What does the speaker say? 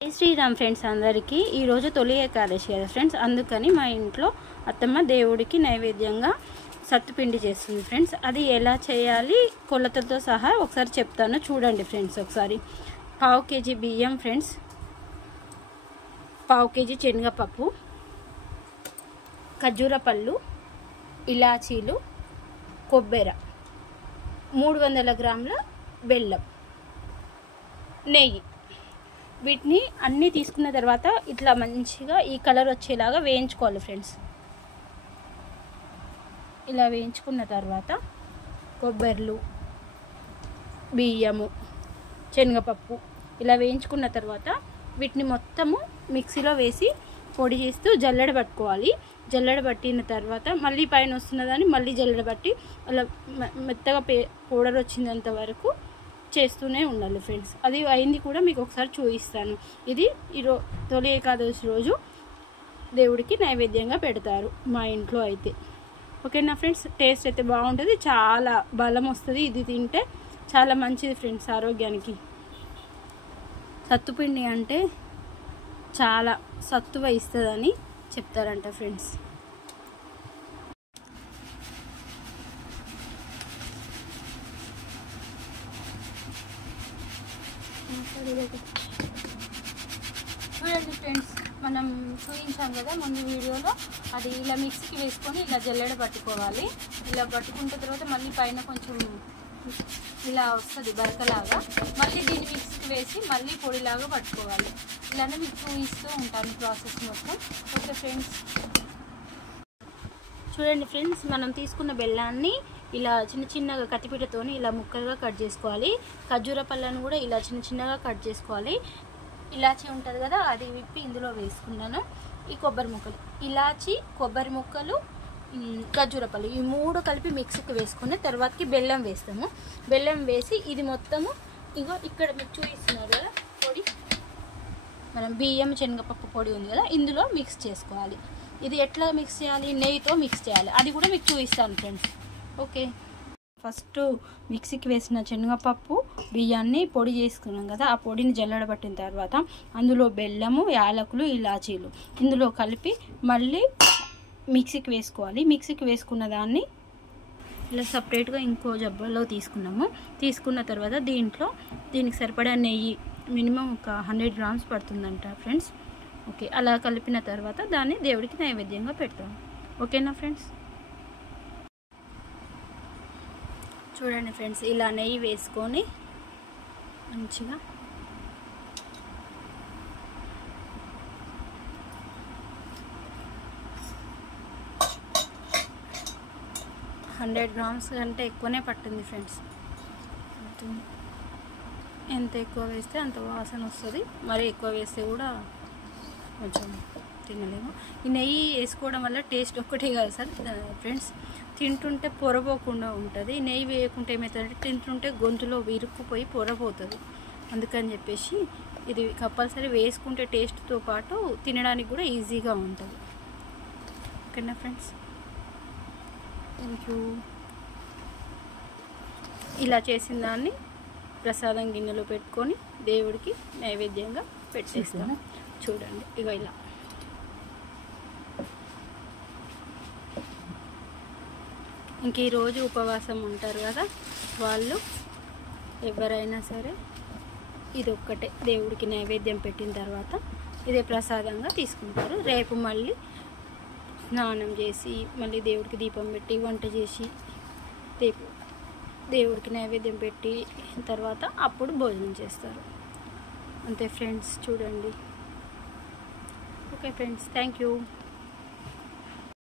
జై శ్రీరామ్ ఫ్రెండ్స్ అందరికీ ఈరోజు తొలి ఏకాదశి కదా ఫ్రెండ్స్. అందుకని మా ఇంట్లో అత్తమ్మ దేవుడికి నైవేద్యంగా సత్తుపిండి చేస్తుంది ఫ్రెండ్స్. అది ఎలా చేయాలి కొలతలతో సహా ఒకసారి చెప్తాను, చూడండి ఫ్రెండ్స్. ఒకసారి 1/2 kg బియ్యం ఫ్రెండ్స్, 1/2 kg శనగపప్పు, ఖర్జూర పళ్ళు, ఇలాచీలు, కొబ్బరి, 300 గ్రాముల బెల్లం, నెయ్యి. వీటిని అన్నీ తీసుకున్న తర్వాత ఇట్లా మంచిగా ఈ కలర్ వచ్చేలాగా వేయించుకోవాలి ఫ్రెండ్స్. ఇలా వేయించుకున్న తర్వాత కొబ్బరిలు, బియ్యము, శనగపప్పు ఇలా వేయించుకున్న తర్వాత వీటిని మొత్తము మిక్సీలో వేసి పొడి చేస్తూ జల్లెడ పట్టుకోవాలి. జల్లెడ పట్టిన తర్వాత మళ్ళీ పైన వస్తున్నదాన్ని మళ్ళీ జల్లెడ పట్టి అలా మెత్తగా పౌడర్ వచ్చినంత వరకు చేస్తూనే ఉండాలి ఫ్రెండ్స్. అది అయింది కూడా మీకు ఒకసారి చూపిస్తాను. ఇది తొలి ఏకాదశి రోజు దేవుడికి నైవేద్యంగా పెడతారు మా ఇంట్లో అయితే. ఓకేనా ఫ్రెండ్స్. టేస్ట్ అయితే బాగుంటుంది, చాలా బలం వస్తుంది. ఇది తింటే చాలా మంచిది ఫ్రెండ్స్ ఆరోగ్యానికి. సత్తుపిండి అంటే చాలా సత్తువ ఇస్తుందని చెప్తారంట ఫ్రెండ్స్. చూడండి ఫ్రెండ్స్, మనం చూపించాం కదా ముందు వీడియోలో, అది ఇలా మిక్సీకి వేసుకొని ఇలా జల్లెడ పట్టుకోవాలి. ఇలా పట్టుకున్న తర్వాత మళ్ళీ పైన కొంచెం ఇలా వస్తుంది బరకలాగా, మళ్ళీ దీన్ని మిక్సీకి వేసి మళ్ళీ పొడిలాగా పట్టుకోవాలి. ఇలానే మీకు చూపిస్తూ ఉంటాను ప్రాసెస్ మొత్తం. Okay friends. చూడండి ఫ్రెండ్స్, మనం తీసుకున్న బెల్లాన్ని ఇలా చిన్న చిన్నగా కత్తిపీటతోని ఇలా ముక్కలుగా కట్ చేసుకోవాలి. ఖర్జూర పళ్ళను కూడా ఇలా చిన్న చిన్నగా కట్ చేసుకోవాలి. ఇలాచీ ఉంటుంది కదా, అది విప్పి ఇందులో వేసుకున్నాను. ఈ కొబ్బరి ముక్కలు, ఇలాచీ, కొబ్బరి ముక్కలు, ఖర్జూర పళ్ళు, ఈ 3 కలిపి మిక్సీకి వేసుకుని తర్వాతకి బెల్లం వేస్తాము. బెల్లం వేసి ఇది మొత్తము ఇక్కడ మీకు చూపిస్తున్నారు కదా పొడి, మనం బియ్యం శనగపప్పు పొడి ఉంది కదా, ఇందులో మిక్స్ చేసుకోవాలి. ఇది ఎట్లా మిక్స్ చేయాలి? నెయ్యితో మిక్స్ చేయాలి. అది కూడా మీకు చూపిస్తాను ఫ్రెండ్స్. ఓకే. ఫస్ట్ మిక్సీకి వేసిన శనగపప్పు బియ్యాన్ని పొడి చేసుకున్నాం కదా, ఆ పొడిని జల్లెడబట్టిన తర్వాత అందులో బెల్లము, యాలకులు, ఇలాచీలు ఇందులో కలిపి మళ్ళీ మిక్సీకి వేసుకోవాలి. మిక్సీకి వేసుకున్న దాన్ని ఇలా సపరేట్గా ఇంకో జబ్బలో తీసుకున్నాము. తీసుకున్న తర్వాత దీనికి సరిపడా నెయ్యి మినిమం ఒక 100 గ్రామ్స్ పడుతుందంట ఫ్రెండ్స్. ఓకే. అలా కలిపిన తర్వాత దాన్ని దేవుడికి నైవేద్యంగా పెడతాం. ఓకేనా ఫ్రెండ్స్. చూడండి ఫ్రెండ్స్, ఇలా నెయ్యి వేసుకొని మంచిగా $100 గ్రామ్స్ కంటే ఎక్కువనే పట్టింది ఫ్రెండ్స్. ఎంత ఎక్కువ వేస్తే అంత వాసన వస్తుంది, మరి ఎక్కువ వేస్తే కూడా కొంచెం తినలేము. ఈ నెయ్యి వేసుకోవడం వల్ల టేస్ట్ ఒక్కటే కాదు సార్ ఫ్రెండ్స్, తింటుంటే పొరపోకుండా ఉంటుంది. నెయ్యి వేయకుంటే ఏమవుతుందంటే తింటుంటే గొంతులో విరుక్కుపోయి పొరపోతుంది. అందుకని చెప్పేసి ఇది కంపల్సరీ వేసుకుంటే టేస్ట్తో పాటు తినడానికి కూడా ఈజీగా ఉంటుంది. ఓకేనా ఫ్రెండ్స్. Thank you. ఇలా చేసిన దాన్ని ప్రసాదం గిన్నెలో పెట్టుకొని దేవుడికి నైవేద్యంగా పెట్టేస్తాను. చూడండి ఇలా. ఇంక ఈరోజు ఉపవాసం ఉంటారు కదా వాళ్ళు, ఎవరైనా సరే ఇది ఒక్కటే దేవుడికి నైవేద్యం పెట్టిన తర్వాత ఇదే ప్రసాదంగా తీసుకుంటారు. రేపు మళ్ళీ స్నానం చేసి మళ్ళీ దేవుడికి దీపం పెట్టి వంట చేసి దేవుడికి నైవేద్యం పెట్టి తర్వాత అప్పుడు భోజనం చేస్తారు. అంతే ఫ్రెండ్స్. చూడండి. Okay friends, thank you.